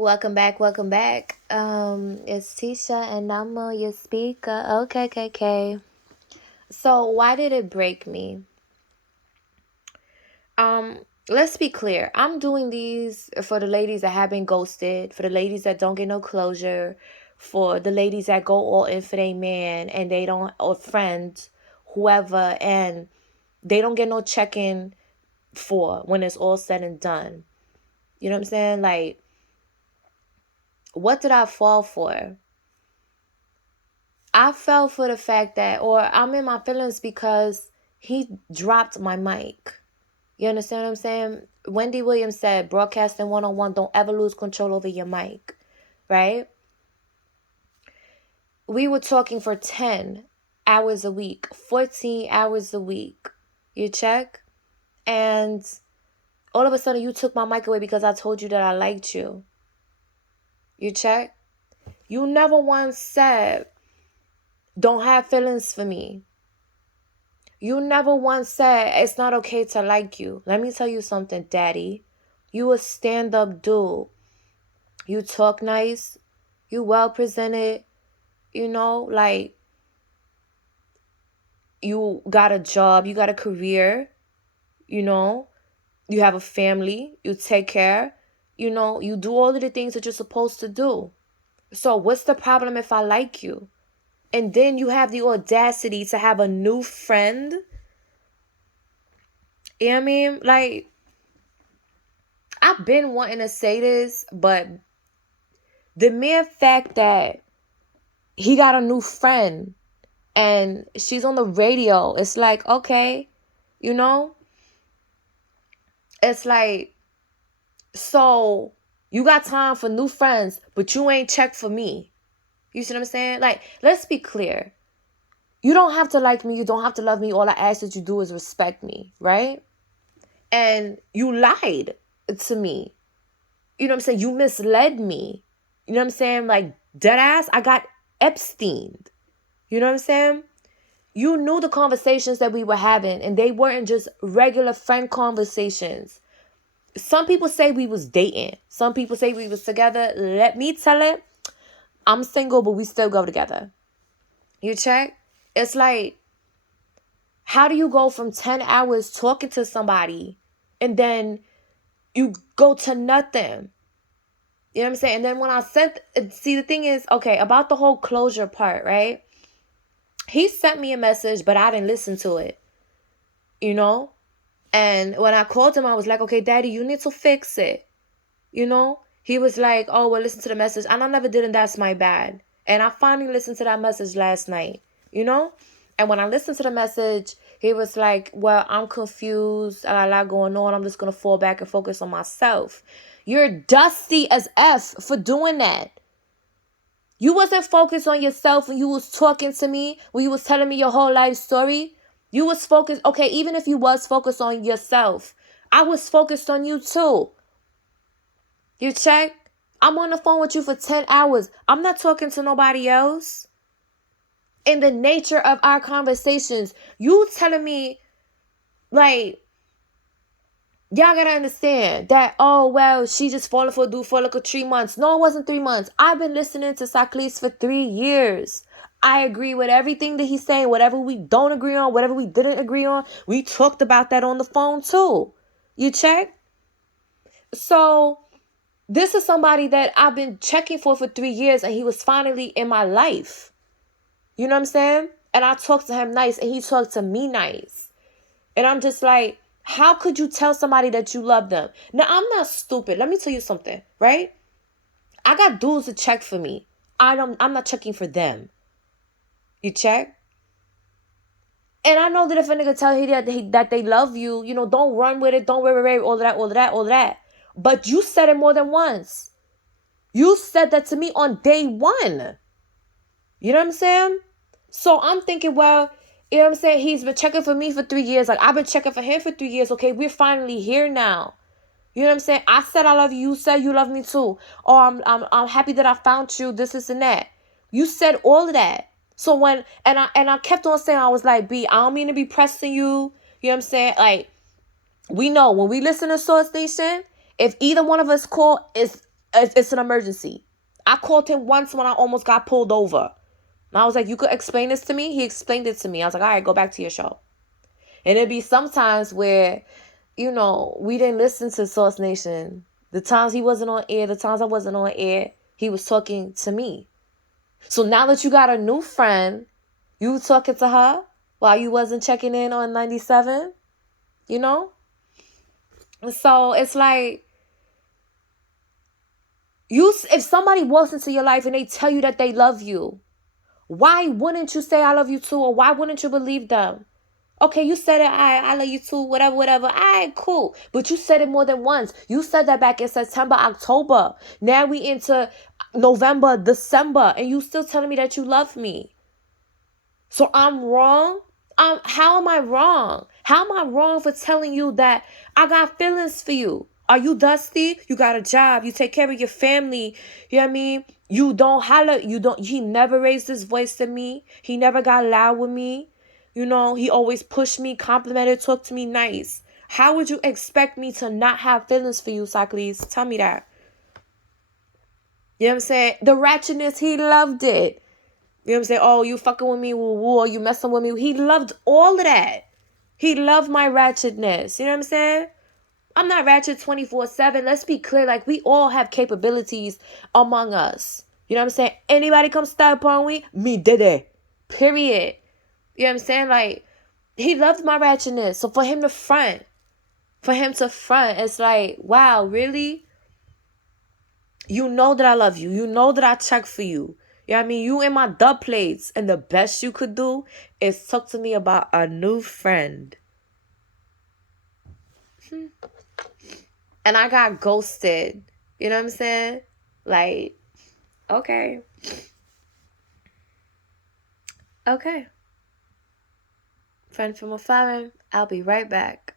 Welcome back, welcome back. It's Tisha and I'm your speaker. Okay. So why did it break me? Let's be clear. I'm doing these for the ladies that have been ghosted, for the ladies that don't get no closure, for the ladies that go all in for their man and they don't, or friends, whoever, and they don't get no check-in for when it's all said and done. You know what I'm saying? Like, what did I fall for? I fell for the fact that, or I'm in my feelings because he dropped my mic. You understand what I'm saying? Wendy Williams said, broadcasting 101, don't ever lose control over your mic, right? We were talking for 10 hours a week, 14 hours a week. You check? And all of a sudden you took my mic away because I told you that I liked you. You check? You never once said, don't have feelings for me. You never once said it's not okay to like you. Let me tell you something, daddy. You a stand-up dude. You talk nice. You well presented. You know, like, you got a job. You got a career. You know, you have a family. You take care. You know, you do all of the things that you're supposed to do. So what's the problem if I like you? And then you have the audacity to have a new friend. You know what I mean? Like, I've been wanting to say this, but the mere fact that he got a new friend and she's on the radio, it's like, okay, you know? It's like, so you got time for new friends, but you ain't checked for me. You see what I'm saying? Like, let's be clear. You don't have to like me. You don't have to love me. All I ask that you do is respect me, right? And you lied to me. You know what I'm saying? You misled me. You know what I'm saying? Like, dead ass, I got Epsteined. You know what I'm saying? You knew the conversations that we were having, and they weren't just regular friend conversations. Some people say we was dating. Some people say we was together. Let me tell it, I'm single, but we still go together. You check? It's like, how do you go from 10 hours talking to somebody and then you go to nothing? You know what I'm saying? And then when I sent, see, the thing is, okay, about the whole closure part, right? He sent me a message, but I didn't listen to it, you know? And when I called him, I was like, okay, daddy, you need to fix it, you know? He was like, oh, well, listen to the message. And I never did, and that's my bad. And I finally listened to that message last night, you know? And when I listened to the message, he was like, well, I'm confused. I got a lot going on. I'm just going to fall back and focus on myself. You're dusty as F for doing that. You wasn't focused on yourself when you was talking to me, when you was telling me your whole life story. You was focused. Okay, even if you was focused on yourself, I was focused on you too. You check? I'm on the phone with you for 10 hours. I'm not talking to nobody else. In the nature of our conversations, you telling me, like, y'all gotta understand that, oh, well, she just falling for a dude for like 3 months. No, it wasn't 3 months. I've been listening to Saklis for 3 years. I agree with everything that he's saying. Whatever we don't agree on, whatever we didn't agree on, we talked about that on the phone too. You check? So this is somebody that I've been checking for 3 years, and he was finally in my life. You know what I'm saying? And I talked to him nice, and he talked to me nice. And I'm just like, how could you tell somebody that you love them? Now, I'm not stupid. Let me tell you something, right? I got dudes to check for me. I'm not checking for them. You check? And I know that if a nigga tell you that they love you, you know, don't run with it, don't worry, all of that. But you said it more than once. You said that to me on day one. You know what I'm saying? So I'm thinking, well, you know what I'm saying? He's been checking for me for 3 years. Like, I've been checking for him for 3 years. Okay, we're finally here now. You know what I'm saying? I said I love you. You said you love me too. Or I'm happy that I found you. This, and that. You said all of that. So when and I kept on saying, I was like, B, I don't mean to be pressing you. You know what I'm saying? Like, we know when we listen to Source Station, if either one of us call, is It's an emergency. I called him once when I almost got pulled over. And I was like, you could explain this to me? He explained it to me. I was like, all right, go back to your show. And it'd be sometimes where, we didn't listen to Sauce Nation. The times he wasn't on air, the times I wasn't on air, he was talking to me. So now that you got a new friend, you talking to her while you wasn't checking in on 97, So it's like, if somebody walks into your life and they tell you that they love you, why wouldn't you say I love you too? Or why wouldn't you believe them? Okay, you said it, I love you too, whatever. All right, cool. But you said it more than once. You said that back in September, October. Now we into November, December, and you still telling me that you love me. So I'm wrong? How am I wrong? How am I wrong for telling you that I got feelings for you? Are you dusty? You got a job. You take care of your family. You know what I mean? You don't holler. He never raised his voice to me. He never got loud with me. He always pushed me, complimented, talked to me nice. How would you expect me to not have feelings for you, Socrates? Tell me that. You know what I'm saying? The ratchetness, he loved it. You know what I'm saying? Oh, you fucking with me, woo woo, or you messing with me. He loved all of that. He loved my ratchetness. You know what I'm saying? I'm not ratchet 24/7. Let's be clear. Like, we all have capabilities among us. You know what I'm saying? Anybody come step on me did it. Period. You know what I'm saying? Like, he loved my ratchetness. So for him to front, it's like, wow, really? You know that I love you. You know that I check for you. You know what I mean? You in my dub plates. And the best you could do is talk to me about a new friend. And I got ghosted. You know what I'm saying? Like, okay. Okay. Friend from afar, I'll be right back.